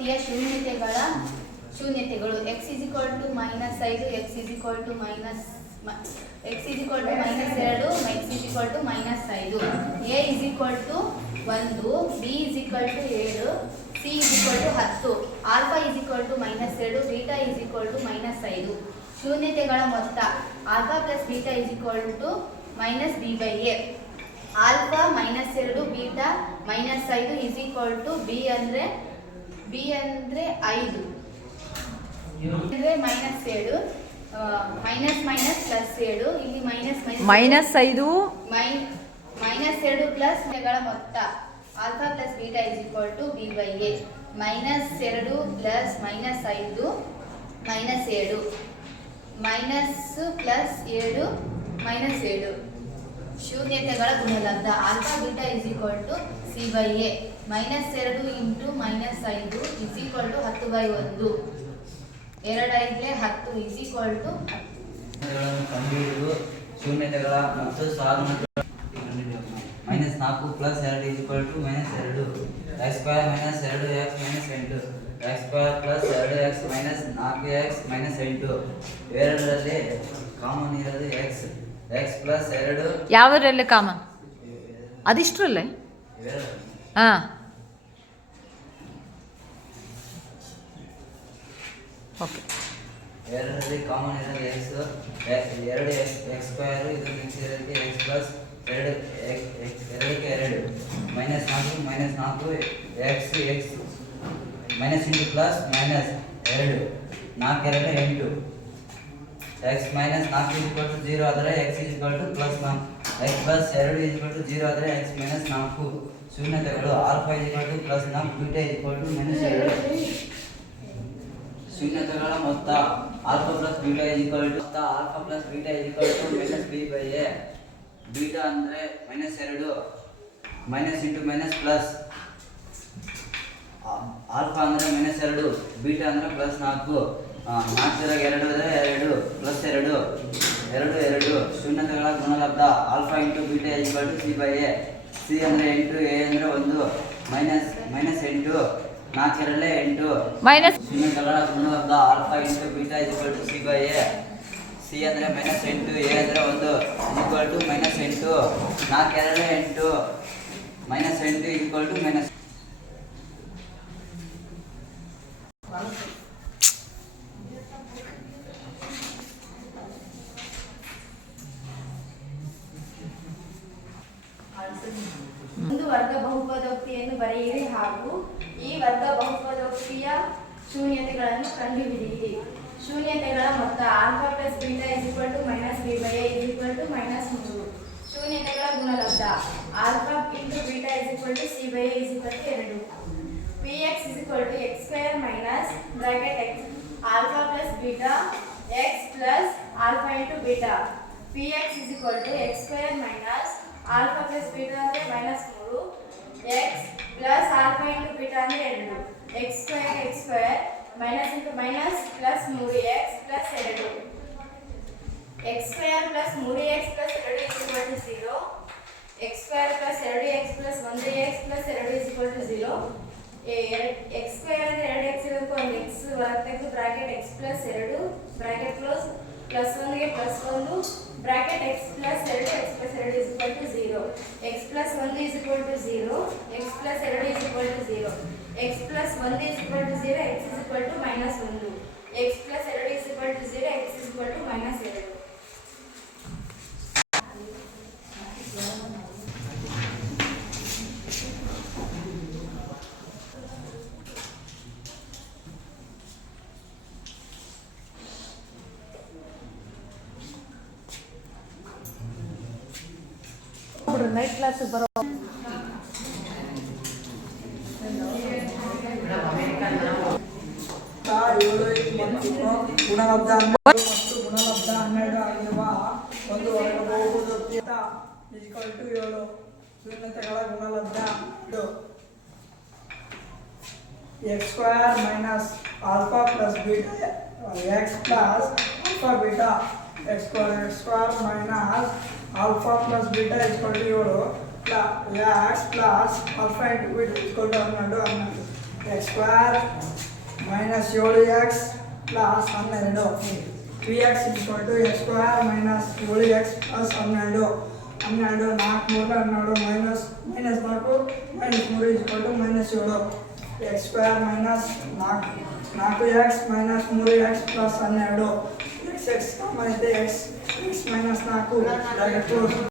ಪೂರ್ವೋಕ್ತಿಯ ಶೂನ್ಯತೆಗಳು x = -5 x = -2 x = -5 a = 1 b = 7 c = 10 alpha = -2 beta = -5 ಶೂನ್ಯತೆಗಳ ಮೊತ್ತ alpha plus beta -b/a alpha -2 beta -5 b ಅಂದರೆ 5 ಅಂದರೆ -7 minus plus 7 ಇಲ್ಲಿ -5 -2 plus ಗಳ ಮೊತ್ತ alpha plus beta b/a -2 plus -5 -7 minus plus 7 -7 ಶೂನ್ಯತೆಗಳ ಗುಣಲಬ್ಧ alpha beta c/a -2 × -5 = 10/1 2 5 10 ಕಂಡುಹಿಡಿದು ಶೂನ್ಯತೆಗಳ ಮತ್ತು ಸಾಲುಗಳ -4 + 2 = -2 x² - 2x - 8 x² + 2x - 4x - 8 ಇವೆರಡರಲ್ಲಿ common ಇರೋದು x + 2 ಯಾವರಲ್ಲಿ ಕಾಮನ್ ಅದಿಷ್ಟರಲ್ಲೇ ಹಾಂ ಓಕೆ ಎರಡರಲ್ಲಿ ಕಾಮನ್ ಇರೋದು x 2 x² ಇದು ನಿಂತಿರೋದಕ್ಕೆ x + 2 ಎರಡಕ್ಕೆ 2 -4 x minus into plus minus 2 4 2 8 x - 4 = 0 ಆದರೆ x = +4 x + 2 = 0 ಆದರೆ x - 4 ಶೂನ್ಯತೆಗಳು ಆಲ್ಫಾ = +4 ಬೀಟಾ -2 ಶೂನ್ಯತೆಗಳ ಮೊತ್ತ alpha plus beta -b/a beta ಅಂದರೆ -2 minus into minus plus alpha ಅಂದರೆ -2 ಬೀಟಾ ಅಂದರೆ +4 4 2 ಅಂದರೆ 2 +2 2 ಶೂನ್ಯತೆಗಳ ಗುಣಲಬ್ಧ alpha into beta c/a c ಅಂದರೆ 8 a ಅಂದರೆ 1 -8 4 2 8 ಶೂನ್ಯತೆಗಳ ಗುಣಲಬ್ಧ alpha into beta c/a c ಅಂದರೆ -8 a ಅಂದರೆ 1 = -8 4 2 8 -8 = ಒಂದು ವರ್ಗ ಬಹುಪದೋಕ್ತಿಯನ್ನು ಬರೆಯಿರಿ ಹಾಗೂ ಈ ವರ್ಗ ಬಹುಪದೋಕ್ತಿಯ ಶೂನ್ಯತೆಗಳನ್ನು ಕಂಡುಹಿಡಿಯಿರಿ. ಶೂನ್ಯತೆಗಳ ಮೊತ್ತ ಆಲ್ಫಾ ಪ್ಲಸ್ ಬೀಟಾ -b/a -3 ಶೂನ್ಯತೆಗಳ ಗುಣಲಬ್ಧ alpha into beta c/a 2 px x² - alpha plus beta x plus alpha into beta px x² - alpha plus beta ಅಂದರೆ -3 x plus alpha into beta ಅಂದರೆ 2 x² minus into minus plus 3x plus 2 x² plus 3x plus 2 0 x² plus 2x plus 1x plus 2 0 x² ಅಂದರೆ 2x ಇರೋದಕ್ಕೆ ಒಂದು x ಹೊರಗೆ ತೆಗೆದು bracket x plus 2 bracket close plus 1ಗೆ plus 1 bracket x plus 2 x plus 2 0 x plus 1 0 x plus 2 0 x plus 1 0 x -1 x plus 2 0 x -2 night class ಬರೋ ಗುಣಲಬ್ಧ 12 ಮತ್ತು ಗುಣಲಬ್ಧ 12 ಆಗಿರುವ ಒಂದು ವರ್ಗ ಬಹುಪದೋಕ್ತಿಯ = 7 ಶೂನ್ಯತೆಗಳ ಗುಣಲಬ್ಧ x² - alpha plus beta x plus alpha beta x² - alpha plus beta 7 x plus alpha into beta 12 12 x square minus 7x plus 12 P x equal to x square minus 7x plus 12 4 12 minus 4 minus 3 equal to minus 7 x square minus 4x minus 3x plus 12 x common ಇದೆ x minus 4